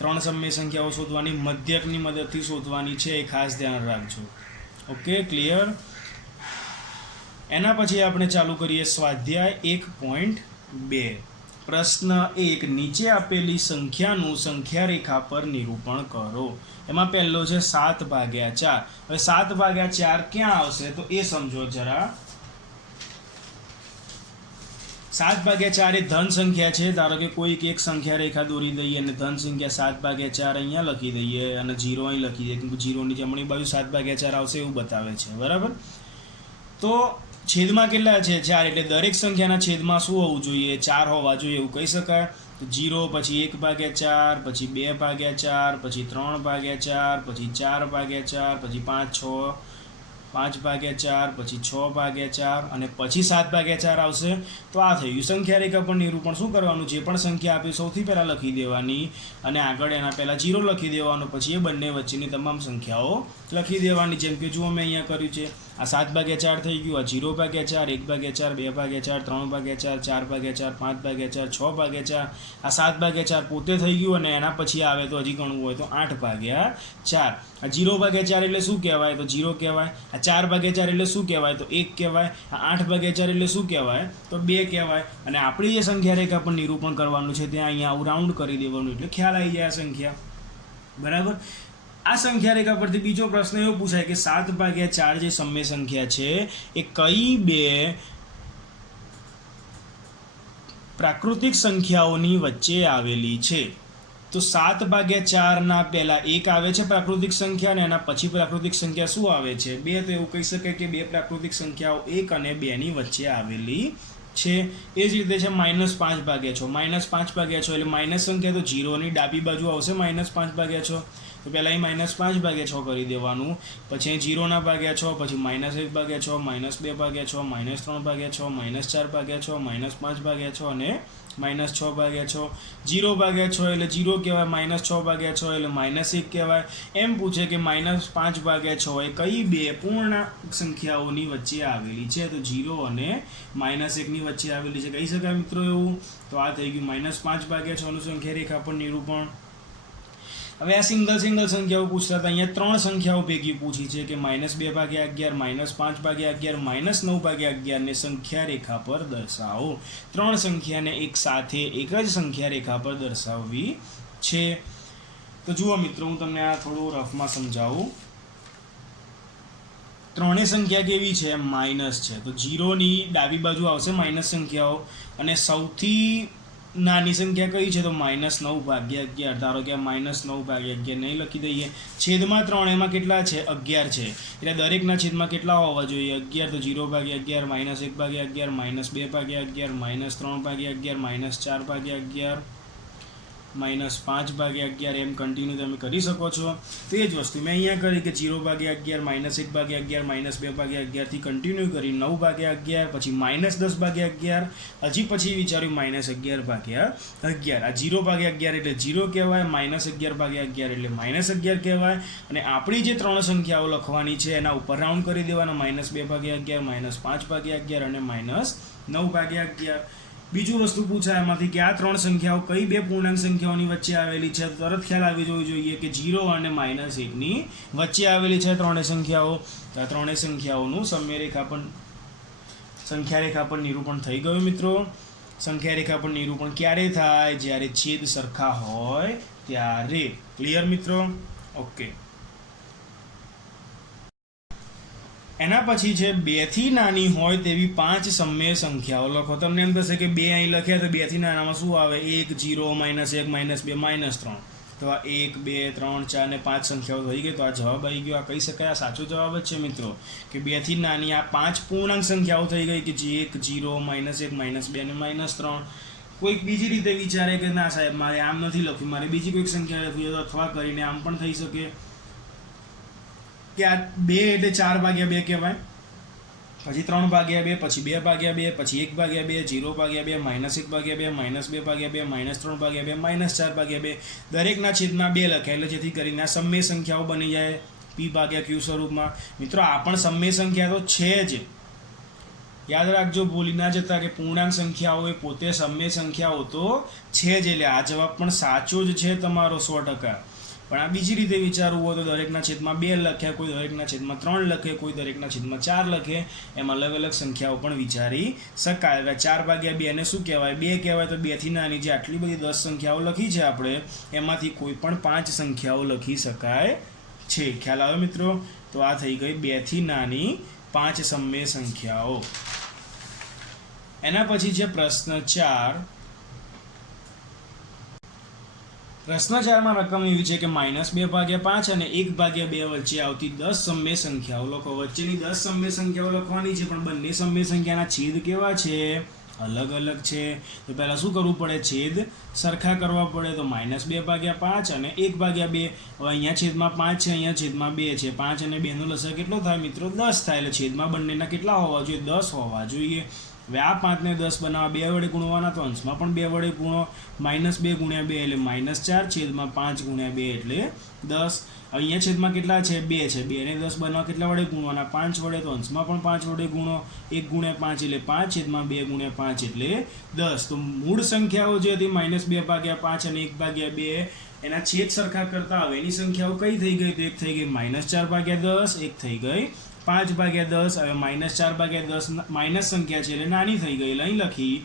3 સમય સંખ્યાઓ શોધવાની, મધ્યકની મદદથી શોધવાની છે, એ ખાસ ધ્યાન રાખજો. Okay, clear? એના પછી આપણે ચાલુ કરીએ સ્વાધ્યાય 1.2. પ્રશ્ન 1, નીચે આપેલી સંખ્યાનું સંખ્યા રેખા પર નિરૂપણ કરો. એમાં પહેલો છે 7/4. હવે 7/4 ક્યાં આવશે તો એ સમજો જરા. 7/4 એ ધન સંખ્યા છે. ધારો કે કોઈક એક સંખ્યા રેખા દોરી દઈએ અને ધન સંખ્યા 7/4 અહીંયા લખી દઈએ અને 0 અહીં લખી દઈએ, કેમ કે 0ની જમણી બાજુ 7/4 આવશે એવું બતાવે છે. બરાબર? તો છેદમાં કેટલા છે? 4. એટલે દરેક સંખ્યાના છેદમાં શું હોવું જોઈએ? 4 હોવા જોઈએ એવું કહી શકાય. તો 0, પછી 1/4, પછી 2/4, પછી 3/4, પછી 4/4, પછી 5/4, પછી 6/4 અને પછી 7/4 આવશે. તો આ થઈ ગયું સંખ્યા રેખા પર નિરૂપણ. શું કરવાનું? જે પણ સંખ્યા આપી સૌથી પહેલાં લખી દેવાની અને આગળ એના પહેલાં 0 લખી દેવાનો, પછી એ બંને વચ્ચેની તમામ સંખ્યાઓ લખી દેવાની. જેમ કે જુઓ મેં અહીંયા કર્યું છે. આ 7/4 થઈ ગયું, આ 0/4, 1/4, 2/4, 3/4, 4/4, 5/4, 6/4. આ 7/4 પોતે થઈ ગયું અને એના પછી આવે તો હજી ગણવું હોય તો 8/4. આ 0/4 એટલે શું કહેવાય? તો 0 કહેવાય. આ 4/4 એટલે શું કહેવાય? તો 1 કહેવાય. આ 8/4 એટલે શું કહેવાય? તો 2 કહેવાય. અને આપણી જે સંખ્યા રેખા પર નિરૂપણ કરવાનું છે ત્યાં અહીંયા આવું રાઉન્ડ કરી દેવાનું, એટલે ખ્યાલ આવી જાય આ સંખ્યા. બરાબર? આ સંખ્યા રેખા પરથી બીજો પ્રશ્ન એવો પૂછાય કે 7/4 જે સમય સંખ્યા છે એ કઈ બે પ્રાકૃતિક સંખ્યાઓની વચ્ચે આવેલી છે? તો 7/4 પહેલા 1 આવે છે પ્રાકૃતિક સંખ્યા, અને એના પછી પ્રાકૃતિક સંખ્યા શું આવે છે? 2. તો એવું કહી શકાય કે બે પ્રાકૃતિક સંખ્યાઓ 1 અને 2ની વચ્ચે આવેલી છે. એ જ રીતે છે -5/6. -5/6 એટલે માઇનસ સંખ્યા તો 0ની ડાબી બાજુ આવશે -5/6. તો પહેલાં અહીં -5/6 કરી દેવાનું, પછી અહીં 0ના ભાગ્યા 6, પછી -1/6, -2/6, -3/6, -4/6, -5/6 અને -6/6. 0/6 એટલે 0 કહેવાય, -6/6 એટલે -1 કહેવાય. એમ પૂછે કે -5/6 એ કઈ બે પૂર્ણાંક સંખ્યાઓની વચ્ચે આવેલી છે? તો 0 અને -1ની વચ્ચે આવેલી છે કહી શકાય મિત્રો એવું. તો આ થઈ ગયું -5/6નું સંખ્યા રેખા પર નિરૂપણ. હવે આ સિંગલ સંખ્યાઓ પૂછતા હતા. અહીંયા 3 સંખ્યાઓ ભેગી પૂછી છે કે -2/11, -5/11, -9/11 ને સંખ્યા રેખા પર દર્શાવો. 3 સંખ્યાને એક સાથે એક જ સંખ્યા રેખા પર દર્શાવવી છે. તો જુઓ મિત્રો, હું તમને આ થોડું રફમાં સમજાવું. ત્રણેય સંખ્યા કેવી છે? માઇનસ છે. તો 0ની ડાબી બાજુ આવશે માઇનસ સંખ્યાઓ, અને સૌથી નાની સંખ્યા કઈ છે તો -9/11. ધારો કે -9/11 નહીં લખી દઈએ. છેદમાં 3 એમાં કેટલા છે 11 છે, એટલે દરેકના છેદમાં કેટલા હોવા જોઈએ 11, તો 0/11, -1/11, -2/11, -3/11, -4/11, -5/11 એમ કન્ટિન્યુ તમે કરી શકો છો. તો એ જ વસ્તુ મેં અહીંયા કરી કે 0/11, -1/11, -2/11 થી કન્ટિન્યુ કરી 9/11, પછી -10/11, હજી પછી વિચાર્યું -11/11. આ 0/11 એટલે 0 કહેવાય, -11/11 એટલે -11 કહેવાય. અને આપણી જે 3 સંખ્યાઓ લખવાની છે એના ઉપર રાઉન્ડ કરી દેવાના, -2/11, -5/11 અને -9/11. બીજું વસ્તુ પૂછાય એમાંથી કે આ 3 સંખ્યાઓ કઈ બે પૂર્ણાંક સંખ્યાઓની વચ્ચે આવેલી છે. તરત ખ્યાલ આવી જવો જોઈએ કે 0 અને -1ની વચ્ચે આવેલી છે 3 સંખ્યાઓ. તો આ 3 સંખ્યાઓનું સંખ્યા રેખા પર નિરૂપણ થઈ ગયું મિત્રો. સંખ્યા રેખા પર નિરૂપણ ક્યારે થાય? જ્યારે છેદ સરખા હોય ત્યારે. ક્લિયર મિત્રો? ઓકે. એના પછી છે 2 થી નાની હોય તેવી 5 સમમેય સંખ્યાઓ લખો. તમને એમ થશે કે 2 અહીં લખ્યા તો 2 થી નાનામાં શું આવે? 1, 0, -1, -2, -3. તો આ 1, 2, 3, 4 ને 5 સંખ્યાઓ થઈ ગઈ. તો આ જવાબ આવી ગયો. આ કહી શકાય આ સાચો જવાબ જ છે મિત્રો, કે 2 થી નાની આ 5 પૂર્ણાંક સંખ્યાઓ થઈ ગઈ, કે જે 1, 0, -1, -2 અને -3. કોઈક બીજી રીતે વિચારે કે ના સાહેબ મારે આમ નથી લખ્યું, મારે બીજી કોઈક સંખ્યા લખવી, તો અથવા કરીને આમ પણ થઈ શકે કે આ 2 એટલે 4/2 કહેવાય, પછી 3/2, પછી 2/2, પછી 1/2, 0/2, -1/2, -2/2, -3/2, -4/2. દરેકના છેદમાં 2 લખાય, એટલે જેથી કરીને આ સમમેય સંખ્યાઓ બની જાય p/q સ્વરૂપમાં. મિત્રો આ પણ સમમેય સંખ્યા તો છે જ, યાદ રાખજો, ભૂલી ના જતા કે પૂર્ણાંક સંખ્યાઓ એ પોતે સમમેય સંખ્યાઓ તો છે જ. એટલે આ જવાબ પણ સાચો જ છે તમારો 100%. પણ આ બીજી રીતે વિચારવું હોય તો દરેકના છેદમાં 2 લખે, કોઈ દરેકના છેદમાં 3 લખે, કોઈ દરેકના છેદમાં 4 લખે, એમ અલગ અલગ સંખ્યાઓ પણ વિચારી શકાય. હવે 4/2 ને શું કહેવાય? 2 કહેવાય. તો 2 થી નાની જે આટલી બધી 10 સંખ્યાઓ લખી છે આપણે, એમાંથી કોઈ પણ 5 સંખ્યાઓ લખી શકાય છે. ખ્યાલ આવે મિત્રો? તો આ થઈ ગઈ 2 થી નાની 5 સમમેય સંખ્યાઓ. એના પછી છે પ્રશ્ન 4. પ્રશ્ન 4માં રકમ એવી છે કે -2/5 અને 1/2 વચ્ચે આવતી 10 સમમેય સંખ્યાઓ લખો. વચ્ચેની 10 સમમેય સંખ્યાઓ લખવાની છે, પણ બંને સમમેય સંખ્યાના છેદ કેવા છે? અલગ અલગ છે. તો પહેલાં શું કરવું પડે? છેદ સરખા કરવા પડે. તો -2/5 અને 1/2. હવે અહીંયા છેદમાં 5 છે, અહીંયા છેદમાં 2 છે. 5 અને 2 નો લસાઅ કેટલો થાય મિત્રો? 10 થાય. એટલે છેદમાં બંનેના કેટલા હોવા જોઈએ? 10 હોવા જોઈએ. હવે આ 5 ને 10 બનાવવા 2 વડે ગુણવાના, તો અંશમાં પણ 2 વડે ગુણો. -2 × 2 એટલે -4, છેદમાં 5 × 2 એટલે 10. અહીંયા છેદમાં કેટલા છે? 2 છે. 2 ને 10 બનાવવા કેટલા વડે ગુણવાના? 5 વડે. તો અંશમાં પણ 5 વડે ગુણો. 1 × 5 એટલે 5, છેદમાં 2 × 5 એટલે 10. તો મૂળ સંખ્યાઓ જે હતી -2/5 અને 1/2, એના છેદ સરખા કરતા હવે એની સંખ્યાઓ કઈ થઈ ગઈ? તો એક થઈ ગઈ -4/10, એક થઈ ગઈ 5/10. હવે -4/10 માઇનસ સંખ્યા છે એટલે નાની થઈ ગઈ, એટલે અહીં લખી.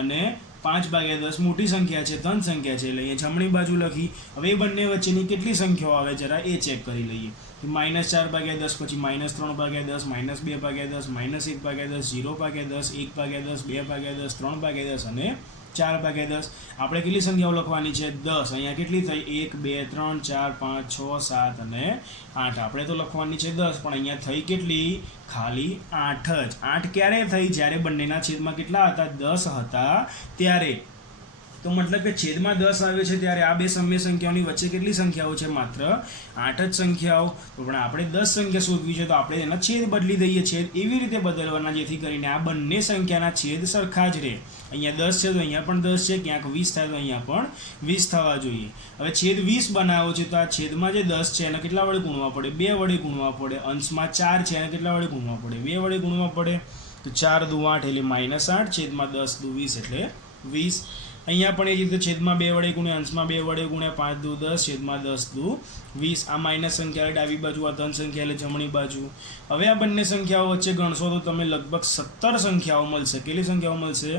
અને 5/10 મોટી સંખ્યા છે, ધન સંખ્યા છે, એટલે અહીંયા જમણી બાજુ લખી. હવે એ બંને વચ્ચેની કેટલી સંખ્યાઓ આવે જરા એ ચેક કરી લઈએ. -4/10, પછી -3/10, -2/10, -1/10, 0/10, 1/10, 2/10, 3/10 અને 4/10. આપણે કેટલી સંખ્યાઓ લખવાની છે? 10. અહીંયા કેટલી થઈ? 1, 2, 3, 4, 5, 6, 7 અને 8. આપણે તો લખવાની છે 10, પણ અહીંયા થઈ કેટલી? ખાલી 8 જ. 8 ક્યારે થઈ? જ્યારે બંનેના છેદમાં કેટલા હતા? 10 હતા ત્યારે. તો મતલબ કે છેદમાં 10 આવે છે ત્યારે આ બે સમમેય સંખ્યાઓની વચ્ચે કેટલી સંખ્યાઓ છે? માત્ર 8 જ સંખ્યાઓ. તો પણ આપણે 10 સંખ્યા શોધવી છે, તો આપણે એના છેદ બદલી દઈએ. છેદ એવી રીતે બદલવાના જેથી કરીને આ બંને સંખ્યાના છેદ સરખા જ રહે. અહીંયા 10 છે તો અહીંયા પણ 10 છે, ક્યાંક 20 થાય તો અહીંયા પણ 20 થવા જોઈએ. હવે છેદ 20 બનાવ્યો છે, તો આ છેદમાં જે 10 છે એના કેટલા વડે ગુણવા પડે? 2 વડે ગુણવા પડે. અંશમાં 4 છે, એના કેટલા વડે ગુણવા પડે? 2 વડે ગુણવા પડે. તો 4 દુ 8 એટલે -8, છેદમાં 10 દુ 20 એટલે 20. અહીંયા પણ એ જ રીતે છેદમાં 2 વડે ગુણ્યા, અંશમાં 2 વડે ગુણ્યા, 5 દુ 10, છેદમાં 10 દુ 20. આ માઇનસ સંખ્યા ડાબી બાજુ, આ ધન સંખ્યા એટલે જમણી બાજુ. હવે આ બંને સંખ્યાઓ વચ્ચે ગણશો તો તમે લગભગ 17 સંખ્યાઓ મળશે. કેટલી સંખ્યાઓ મળશે?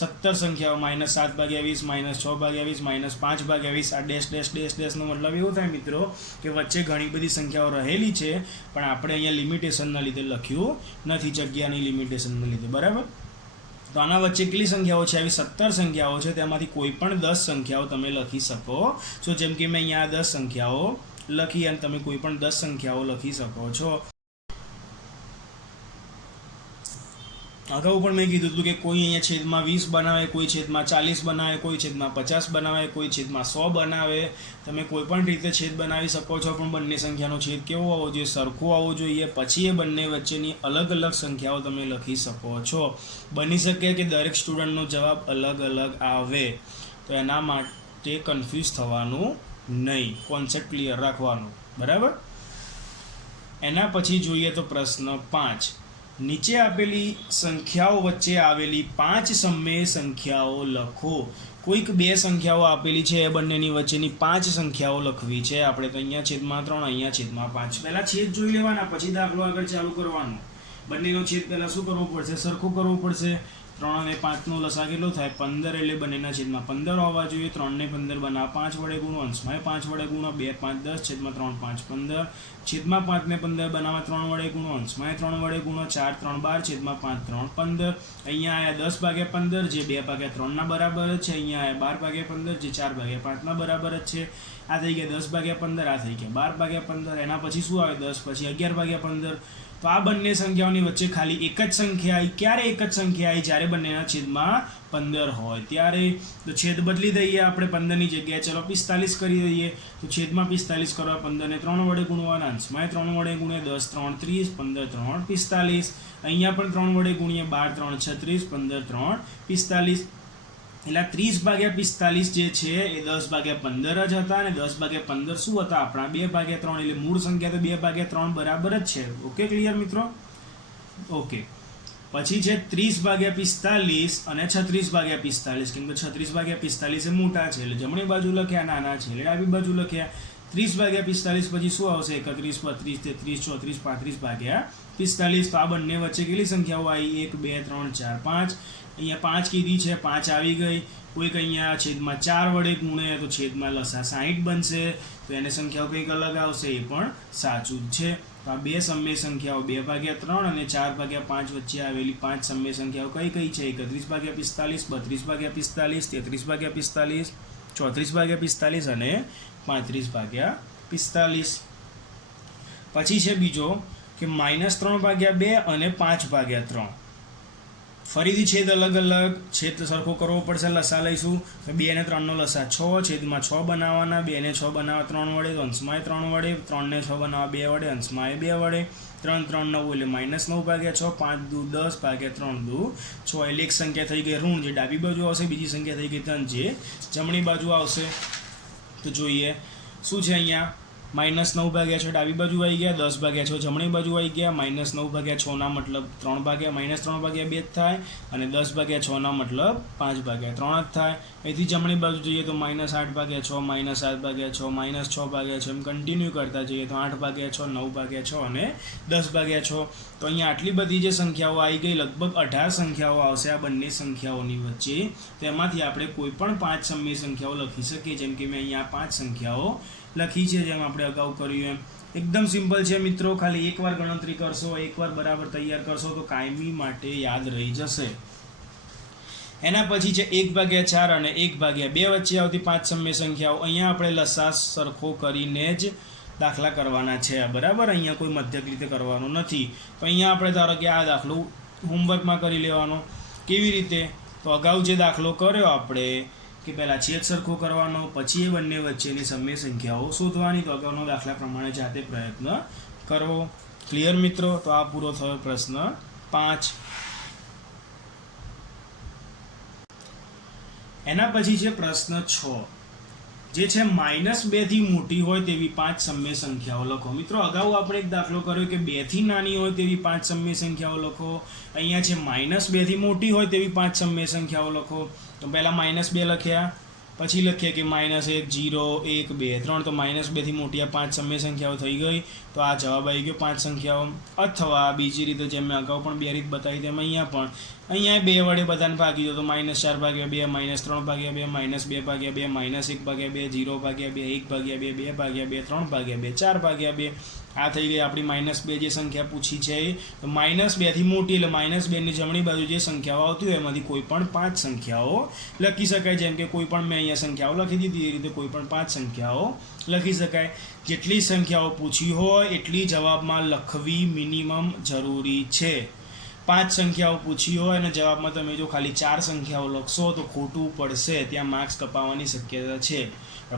17 સંખ્યાઓ. -7/20, -6/20, -5/20. આ ડેશ ડેશ ડેશ ડેશનો મતલબ એવો થાય મિત્રો કે વચ્ચે ઘણી બધી સંખ્યાઓ રહેલી છે, પણ આપણે અહીંયા લિમિટેશનના લીધે લખ્યું નથી, જગ્યાની લિમિટેશનના લીધે. બરાબર? તો આના વચ્ચે કેટલી સંખ્યાઓ છે? આવી 17 સંખ્યાઓ છે, તેમાંથી કોઈ પણ 10 સંખ્યાઓ તમે લખી શકો છો. જેમ કે મેં અહીંયા 10 સંખ્યાઓ લખી અને તમે કોઈ પણ 10 સંખ્યાઓ લખી શકો છો. અગાઉ પણ મેં કીધું હતું કે કોઈ અહીંયા છેદમાં 20 બનાવે, કોઈ છેદમાં 40 બનાવે, કોઈ છેદમાં 50 બનાવે, કોઈ છેદમાં 100 બનાવે. તમે કોઈ પણ રીતે છેદ બનાવી શકો છો, પણ બંને સંખ્યાનો છેદ કેવો હોવો જોઈએ? સરખો હોવો જોઈએ. પછી એ બંને વચ્ચેની અલગ અલગ સંખ્યાઓ તમે લખી શકો છો. બની શકે કે દરેક સ્ટુડન્ટનો જવાબ અલગ અલગ આવે, તો એના માટે કન્ફ્યુઝ થવાનું નહીં, કોન્સેપ્ટ ક્લિયર રાખવાનું. બરાબર. એના પછી જોઈએ તો પ્રશ્ન 5. નીચે આપેલી સંખ્યાઓ વચ્ચે આવેલી 5 સમમેય સંખ્યાઓ લખો. કોઈક 2 સંખ્યાઓ આપેલી છે, એ બંનેની વચ્ચેની 5 સંખ્યાઓ લખવી છે. આપણે તો અહીંયા છેદમાં 3, અહીંયા છેદમાં 5. પહેલાં છેદ જોઈ લેવાના, પછી દાખલો આગળ ચાલુ કરવાનો. બંનેનો છેદ પહેલાં શું કરવો પડશે? સરખો કરવો પડશે. 3 અને 5નો લસા કેટલો થાય? 15. એટલે બંનેના છેદમાં 15 હોવા જોઈએ. 3 ને 15 બનાવવા 5 વડે ગુણો, અંશમાં 5 વડે ગુણો. 2 5 10, છેદમાં 3 5 15, છેદમાં 5 ને 15 બનાવવા 3 વડે ગુણો, અંશમાં 3 વડે ગુણો. 4 3 12, છેદમાં 5 3 15. અહીંયા આયા 10 ભાગ્યા 15, જે 2 ભાગ્યા 3 ના બરાબર જ છે. અહીંયા આયા 12 ભાગ્યા 15, જે 4 ભાગ્યા 5 ના બરાબર જ છે. આ થઈ ગયા 10 ભાગ્યા 15, આ થઈ ગયા 12 ભાગ્યા 15. એના પછી શું આવે? 10 પછી 11 ભાગ્યા 15. તો આ બંને સંખ્યાઓની વચ્ચે ખાલી એક જ સંખ્યા આવી. ક્યારે એક જ સંખ્યા આવી? જ્યારે બંનેના છેદમાં 15 હોય ત્યારે. તો છેદ બદલી દઈએ આપણે. 15ની જગ્યાએ ચલો 45 કરી દઈએ. તો છેદમાં 45 કરવા 15 ને 3 વડે ગુણવાના, અંશમાં 3 વડે ગુણીએ. 10 3 30, 15 3 45. અહીંયા પણ 3 વડે ગુણીએ. 12 3 36, 15 3 45. એટલે 30 ભાગ્યા 45 જે છે એ 10 ભાગ્યા 15 જ હતા. અને 10 ભાગ્યા 15 શું હતા આપણા? 2 ભાગ્યા 3. એટલે મૂળ સંખ્યા તો 2 ભાગ્યા 3 બરાબર જ છે. ઓકે, ક્લિયર મિત્રો? ઓકે. પછી છે 30 ભાગ્યા 45 અને 36 ભાગ્યા 45. કેમ કે 36 ભાગ્યા 45 એ મોટા છે, એટલે જમણી બાજુ લખ્યા, નાના છે એટલે ડાબી બાજુ લખ્યા. 30 ભાગ્યા 45 પછી શું આવશે? 31 32 33 34 35 ભાગ્યા 45. તો આ બંને વચ્ચે કેટલી સંખ્યાઓ આવી? 1 2 3 4 5. અહીંયા 5 કીધી છે, 5 આવી ગઈ. કોઈક અહીંયા છેદમાં 4 વડે ગુણે તો છેદમાં લસા 60 બનશે. તો એને સંખ્યાઓ કંઈક અલગ આવશે, એ પણ સાચું જ છે. તો આ 2 સમમેય સંખ્યાઓ 2 ભાગ્યા 3 અને 4 ભાગ્યા 5 વચ્ચે આવેલી 5 સમમેય સંખ્યાઓ કઈ કઈ છે? 31 ભાગ્યા 45, 32 ભાગ્યા 45, 33 ભાગ્યા 45, 34 ભાગ્યા 45 અને 35 ભાગ્યા 45. પછી છે બીજો કે -3 ભાગ્યા 2 અને 5 ભાગ્યા 3. ફરીથી છેદ અલગ અલગ. છેદ સરખો કરવો પડશે. લસા લઈશું તો 2 અને 3નો લસા 6, છેદમાં 6 બનાવવાના. 2 ને 6 બનાવવા 3 વડે, તો અંશમાં 3 વડે. 3 ને 6 બનાવવા 2 વડે, અંશમાં 2 વડે. 3 3 9 એટલે -9 ભાગ્યા 6. 5 દુ 10 ભાગ્યા 3 દુ 6. એટલે એક સંખ્યા થઈ ગઈ ઋણ, જે ડાબી બાજુ આવશે. બીજી સંખ્યા થઈ ગઈ ધન, જે જમણી બાજુ આવશે. તો જોઈએ શું છે અહીંયા? -9 ભાગ્યા 6 ડાબી બાજુ આવી ગયા, 10 ભાગ્યા 6 જમણી બાજુ આવી ગયા. -9 ભાગ્યા 6 ના મતલબ 3 ભાગ્યા -3 ભાગ્યા 2 જ થાય. અને 10 ભાગ્યા 6 ના મતલબ 5 ભાગ્યા 3 જ થાય. અહીંથી જમણી બાજુ જોઈએ તો -8 ભાગ્યા 6, -7 ભાગ્યા 6, -6 ભાગ્યા 6, એમ કન્ટિન્યુ કરતા જઈએ તો 8 ભાગ્યા 6, 9 ભાગ્યા 6 અને 10 ભાગ્યા 6. તો અહીંયા આટલી બધી જે સંખ્યાઓ આવી ગઈ, લગભગ 18 સંખ્યાઓ આવશે આ બંને સંખ્યાઓની વચ્ચે. તેમાંથી આપણે કોઈ પણ 5 સમમેય સંખ્યાઓ લખી શકીએ. જેમ કે મેં અહીંયા 5 સંખ્યાઓ લખી છે, જેમ આપણે અગાઉ કર્યું એમ. એકદમ સિમ્પલ છે મિત્રો. ખાલી એકવાર ગણતરી કરશો, એકવાર બરાબર તૈયાર કરશો તો કાયમી માટે યાદ રહી જશે. એના પછી છે 1/4 અને 1/2 વચ્ચે આવતી 5 સમમેય સંખ્યાઓ. અહીંયા આપણે લસા સરખો કરીને જ દાખલા કરવાના છે. બરાબર, અહીંયા કોઈ મધ્યક રીતે કરવાનું નથી. તો અહીંયા આપણે ધારો કે આ દાખલો હોમવર્કમાં કરી લેવાનો. કેવી રીતે? તો અગાઉ જે દાખલો કર્યો આપણે કે પહેલાં છેદ સરખો કરવાનો, પછી એ બંને વચ્ચેની સમમેય સંખ્યાઓ શોધવાની. તો અગાઉનો દાખલા પ્રમાણે જાતે પ્રયત્ન કરવો. ક્લિયર મિત્રો? તો આ પૂરો થયો પ્રશ્ન 5. એના પછી છે પ્રશ્ન 6, જે છે -2 થી મોટી હોય તેવી 5 સમમેય સંખ્યાઓ લખો. મિત્રો અગાઉ આપણે એક દાખલો કર્યો કે 2 થી નાની હોય તેવી 5 સમમેય સંખ્યાઓ લખો. અહીંયા છે -2 થી મોટી હોય તેવી 5 સમમેય સંખ્યાઓ લખો. તો પહેલાં -2 લખ્યા, પછી લખીએ કે -1 0 1 2 3. તો -2 થી મોટી આ 5 સમમેય સંખ્યાઓ થઈ ગઈ. તો આ જવાબ આવી ગયો 5 સંખ્યાઓ. અથવા બીજી રીતે જેમ મેં અગાઉ પણ 2 રીત બતાવી તેમ અહીંયા 2 વડે બધાને ભાગી દો. તો -4 ભાગ્યા 2, -3 ભાગ્યા 2, -2 ભાગ્યા 2, -1 ભાગ્યા 2, 0 ભાગ્યા 2, 1 ભાગ્યા 2, 2 ભાગ્યા 2, 3 ભાગ્યા 2, 4 ભાગ્યા 2. આ થઈ ગઈ આપણી -2 જે સંખ્યા પૂછી છે તો -2 થી મોટી એટલે -2 ની જમણી બાજુ જે સંખ્યાઓ આવતી હોય એમાંથી કોઈ પણ 5 સંખ્યાઓ લખી શકાય. જેમ કે કોઈ પણ મેં અહીંયા સંખ્યાઓ લખી દીધી એ રીતે કોઈ પણ 5 સંખ્યાઓ લખી શકાય. જેટલી સંખ્યાઓ પૂછી હોય એટલી જવાબમાં લખવી મિનિમમ જરૂરી છે. 5 સંખ્યાઓ પૂછી હોય અને જવાબમાં તમે જો ખાલી 4 સંખ્યાઓ લખશો તો ખોટું પડશે, ત્યાં માર્ક્સ કપાવવાની શક્યતા છે.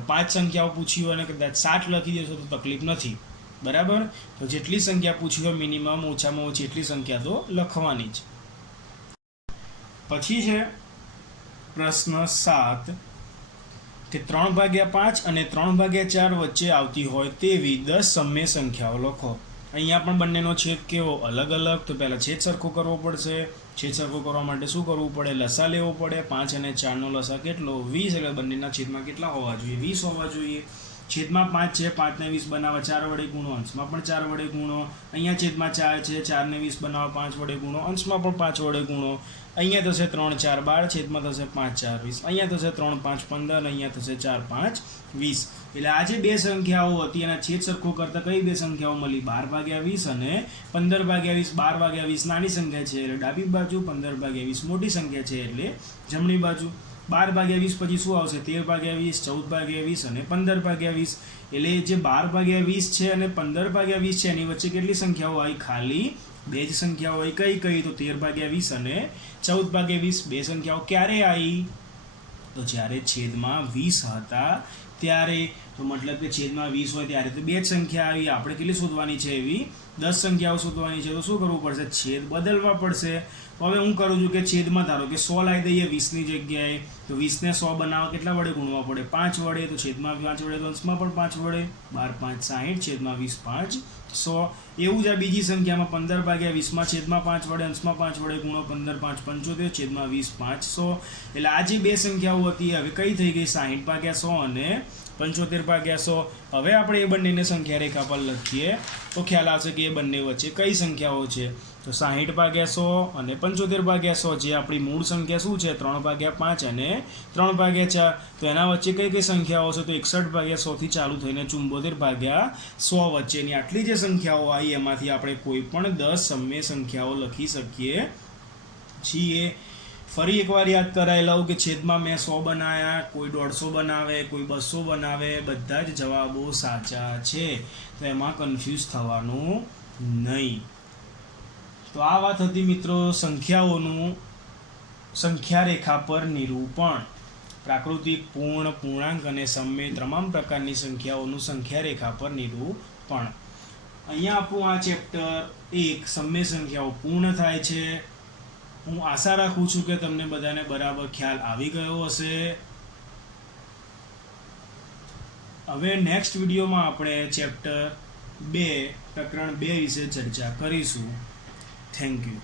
5 સંખ્યાઓ પૂછી હોય અને કદાચ 7 લખી દેશો તો તકલીફ નથી. બરાબર. તો જેટલી સંખ્યા પૂછી હોય મિનિમમ ઓછામાં ઓછી એટલી સંખ્યા તો લખવાની જ. પછી છે પ્રશ્ન 7 કે 3/5 અને 3/4 વચ્ચે આવતી હોય તેવી 10 સમય સંખ્યાઓ લખો. અહીંયા પણ બંનેનો છેદ કેવો અલગ અલગ, તો પહેલાં છેદ સરખો કરવો પડશે. છેદ સરખો કરવા માટે શું કરવું પડે? લસા લેવો પડે. 5 અને 4નો લસા કેટલો? 20. એટલે બંનેના છેદમાં કેટલા હોવા જોઈએ? 20 હોવા જોઈએ. છેદમાં 5 છે, 5 ને 20 બનાવવા 4 વડે ગુણો, અંશમાં પણ 4 વડે ગુણો. અહીંયા છેદમાં 4 છે, 4 ને 20 બનાવવા 5 વડે ગુણો, અંશમાં પણ 5 વડે ગુણો. અહીંયા થશે 3 4 12, છેદમાં થશે 5 4 20. અહીંયા થશે 3 5 15, અહીંયા થશે 4 5 20. એટલે આ જે બે સંખ્યાઓ હતી એના છેદ સરખો કરતાં કઈ બે સંખ્યાઓ મળી? 12/20 અને 15/20. 12/20 નાની સંખ્યા છે એટલે ડાબી બાજુ, 15/20 મોટી સંખ્યા છે એટલે જમણી બાજુ. 12/20 પછી શું આવશે? 13/20, 14/20 અને 15/20. એટલે જે 12/20 છે અને 15/20 છે એની વચ્ચે કેટલી સંખ્યાઓ આવી? ખાલી બે જ સંખ્યાઓ આવી. કઈ કઈ? તો 13/20 અને 14/20. બે સંખ્યાઓ ક્યારે આવી? તો જ્યારે છેદમાં 20 હતા ત્યારે. તો મતલબ કે છેદમાં 20 હોય ત્યારે તો બે જ સંખ્યા આવી. આપણે કેટલી શોધવાની છે? એવી 10 સંખ્યાઓ શોધવાની છે. તો શું કરવું પડશે? છેદ બદલવા પડશે. હવે હું કરું છું કે છેદમાં ધારો કે 100 લાવી દઈએ 20ની જગ્યાએ, તો 20ને 100 બનાવવા કેટલા વડે ગુણવા પડે? 5 વડે. તો છેદમાં 5 વડે, તો અંશમાં પણ 5 વડે. 12 5 60, છેદમાં 20 5 100. એવું જ આ બીજી સંખ્યામાં 15/20માં છેદમાં 5 વડે, અંશમાં 5 વડે ગુણો. 15 5 75, છેદમાં 20 5 100. એટલે આ જે બે સંખ્યાઓ હતી હવે કઈ થઈ ગઈ? 60/100 અને 75/100. હવે આપણે એ બંનેને સંખ્યા રેખા પર લખીએ તો ખ્યાલ આવશે કે એ બંને વચ્ચે કઈ સંખ્યાઓ છે. તો 60/100 અને 75/100 જે આપણી મૂળ સંખ્યા શું છે? 3/5 અને 3/4. તો એના વચ્ચે કઈ કઈ સંખ્યાઓ છે? તો 61/100 થી ચાલુ થઈને 74/100 વચ્ચેની આટલી જે સંખ્યાઓ આવી એમાંથી આપણે કોઈ પણ 10 સમય સંખ્યાઓ લખી શકીએ છીએ. ફરી એકવાર યાદ કરાવી લઉં કે છેદમાં મેં 100 બનાવ્યા, કોઈ 150 બનાવે, કોઈ 200 બનાવે, બધા જ જવાબો સાચા છે. તો એમાં કન્ફ્યુઝ થવાનું નહીં. તો આ વાત હતી મિત્રો સંખ્યાઓનું સંખ્યા રેખા પર નિરૂપણ. પ્રાકૃતિક, પૂર્ણ, પૂર્ણાંક અને સમય તમામ પ્રકારની સંખ્યાઓનું સંખ્યા રેખા પર નિરૂપણ. અહીંયા આપણું આ ચેપ્ટર 1 સમય સંખ્યાઓ પૂર્ણ થાય છે. હું આશા રાખું છું કે તમને બધાને બરાબર ખ્યાલ આવી ગયો હશે. હવે નેક્સ્ટ વિડીયોમાં આપણે ચેપ્ટર 2 પ્રકરણ 2 વિશે ચર્ચા કરીશું. Thank you.